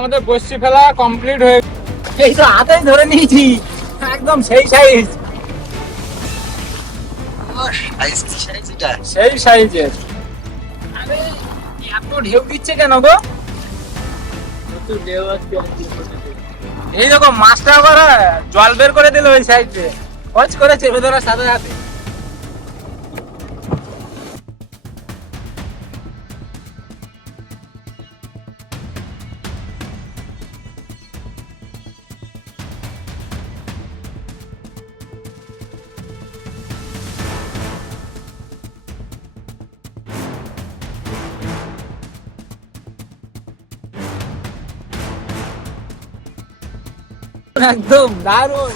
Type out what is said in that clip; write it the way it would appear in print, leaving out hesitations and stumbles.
আমাদের বসি ফেলা কমপ্লিট হয়ে এই তো হাতেই ধরে নিয়েছি একদম সেই সাইজ সেই সাইজের। আরে এত ঢেউ দিচ্ছে কেন গো? এই দেখো মাছটা আবার জল বের করে দিল ওই সাইডে, হজ করে চেপে ধরার সাথে সাথে। একদম দারুণ।